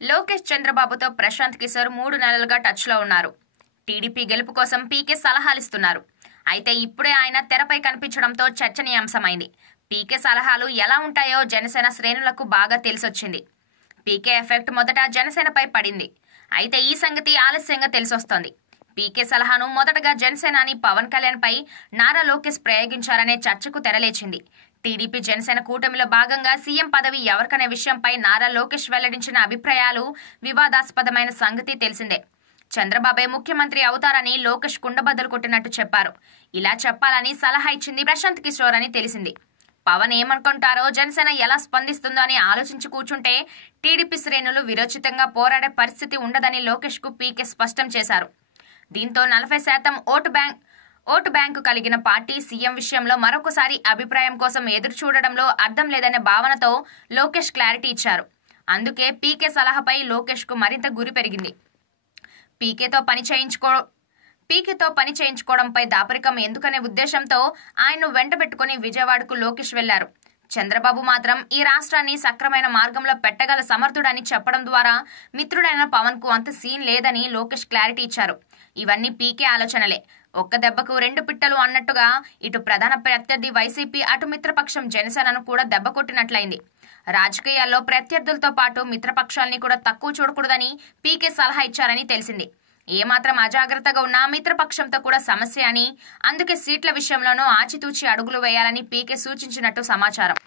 లోకేష్ చంద్రబాబుతో ప్రశాంత్ కిషోర్ 3 నెలలుగా టచ్లో ఉన్నారు. టీడీపీ గెలుపు కోసం పీకే సలహాలిస్తున్నారు. అయితే ఇప్పుడే ఆయన తెరపై కనిపించడంతో చర్చనీయాంశమైంది. పీకే సలహాలు ఎలా ఉంటాయో జనసేన శ్రేణులకు బాగా తెలిసొచ్చింది. పీకే ఎఫెక్ట్ మొదట జనసేనపై పడింది. అయితే ఈ సంగతి ఆలస్యంగా తెలిసొస్తోంది. పీకే సలహాను మొదటగా జనసేనాని పవన్ కళ్యాణ్ పై నారా లోకేష్ ప్రయోగించారనే చర్చకు తెరలేచింది. టీడీపీ జనసేన కూటమిలో భాగంగా సీఎం పదవి ఎవరికనే విషయంపై నారా లోకేష్ వెల్లడించిన అభిప్రాయాలు వివాదాస్పదమైన సంగతి తెలిసిందే. చంద్రబాబే ముఖ్యమంత్రి అవుతారని లోకేష్ కుండబద్దలు కొట్టినట్టు చెప్పారు. ఇలా చెప్పాలని సలహా ఇచ్చింది ప్రశాంత్ కిషోర్ అని తెలిసింది. పవన్ ఏమనుకుంటారో, జనసేన ఎలా స్పందిస్తుందో అని ఆలోచించి కూర్చుంటే టీడీపీ శ్రేణులు విరోచితంగా పోరాడే పరిస్థితి ఉండదని లోకేష్ కు పీకే స్పష్టం చేశారు. దీంతో 40% ఓటు బ్యాంకు కలిగిన పార్టీ సీఎం విషయంలో మరొకసారి అభిప్రాయం కోసం ఎదురు చూడడంలో అర్థం లేదనే భావనతో లోకేష్ క్లారిటీ ఇచ్చారు. అందుకే పీకే సలహాపై లోకేష్ కు మరింత గురి పెరిగింది. పీకేతో పని చేయించుకోవడంపై దాపరికం ఎందుకనే ఉద్దేశంతో ఆయన్ను వెంటబెట్టుకుని విజయవాడకు లోకేష్ వెళ్లారు. చంద్రబాబు మాత్రం ఈ రాష్ట్రాన్ని సక్రమైన మార్గంలో పెట్టగల సమర్థుడని చెప్పడం ద్వారా మిత్రుడైన పవన్ కు అంత సీన్ లేదని లోకేష్ క్లారిటీ ఇచ్చారు. ఇవన్నీ పీకే ఆలోచనలే. ఒక్క దెబ్బకు 2 పిట్టలు అన్నట్టుగా ఇటు ప్రధాన ప్రత్యర్థి వైసీపీ, అటు మిత్రపక్షం జనసేనను కూడా దెబ్బ కొట్టినట్లయింది. రాజకీయాల్లో ప్రత్యర్థులతో పాటు మిత్రపక్షాలని కూడా తక్కువ చూడకూడదని పీకే సలహా ఇచ్చారని తెలిసింది. ఏమాత్రం అజాగ్రత్తగా ఉన్నా మిత్రపక్షంతో కూడా సమస్య అని, అందుకే సీట్ల విషయంలోనూ ఆచితూచి అడుగులు వేయాలని పీకే సూచించినట్టు సమాచారం.